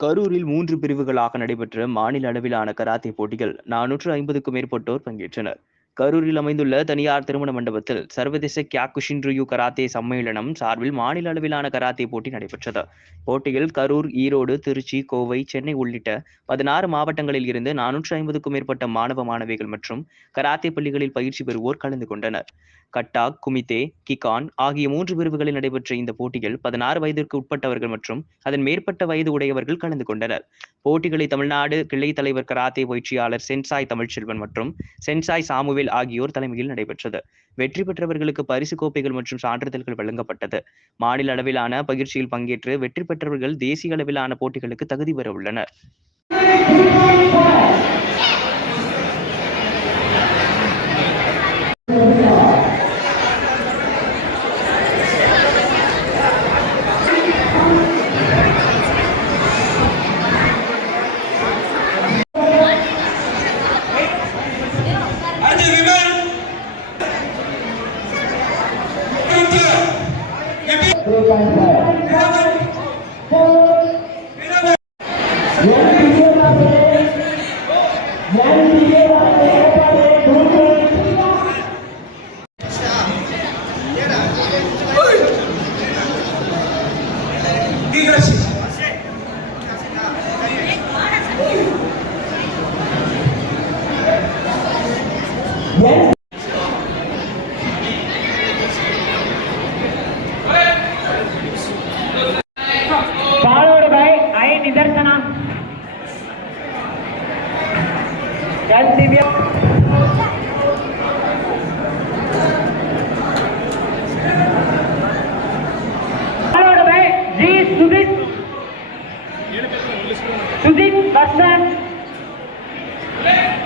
கரூரில் மூன்று பிரிவுகளாக நடைபெற்ற மாநில அளவிலான கராத்தே போட்டிகள் நானூற்று ஐம்பதுக்கும் மேற்பட்டோர் பங்கேற்றனர். கரூரில் அமைந்துள்ள தனியார் திருமண மண்டபத்தில் சர்வதேச கியாக்குஷின்ரியூ கராத்தே சம்மேளனம் சார்பில் மாநில அளவிலான கராத்தே போட்டி நடைபெற்றது. போட்டியில் கரூர் ஈரோடு திருச்சி கோவை சென்னை உள்ளிட்ட பதினாறு மாவட்டங்களில் இருந்து நானூற்று ஐம்பதுக்கும் மேற்பட்ட மாணவ மாணவிகள் மற்றும் கராத்தே பள்ளிகளில் பயிற்சி பெறுவோர் கலந்து கொண்டனர். கட்டாக் குமிதே கிகான் ஆகிய மூன்று பிரிவுகளில் நடைபெற்ற இந்த போட்டியில் பதினாறு வயதிற்கு உட்பட்டவர்கள் மற்றும் அதன் மேற்பட்ட வயது உடையவர்கள் கலந்து கொண்டனர். போட்டிகளை தமிழ்நாடு கிளை தலைவர் கராத்தே பயிற்சியாளர் சென்சாய் தமிழ்ச்செல்வன் மற்றும் சென்சாய் சாமுவேல் ஆகியோர் தலைமையில் நடைபெற்றது. வெற்றி பெற்றவர்களுக்கு பரிசு கோப்பைகள் மற்றும் சான்றிதழ்கள் வழங்கப்பட்டது. மாநில அளவிலான பயிற்சியில் பங்கேற்று வெற்றி பெற்றவர்கள் தேசிய அளவிலான போட்டிகளுக்கு தகுதி பெற உள்ளனர். Gracias. Dan Divya Sudip Sudip Vasan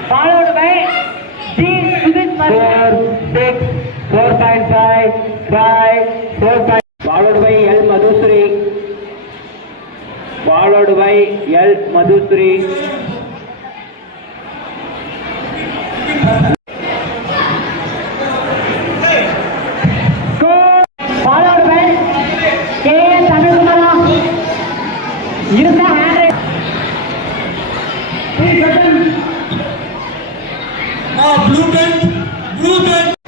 followed by D Sudip Vasan 4 6 4.5 5 4.5 followed by L Madhusri followed by L Madhusri blue band, blue band.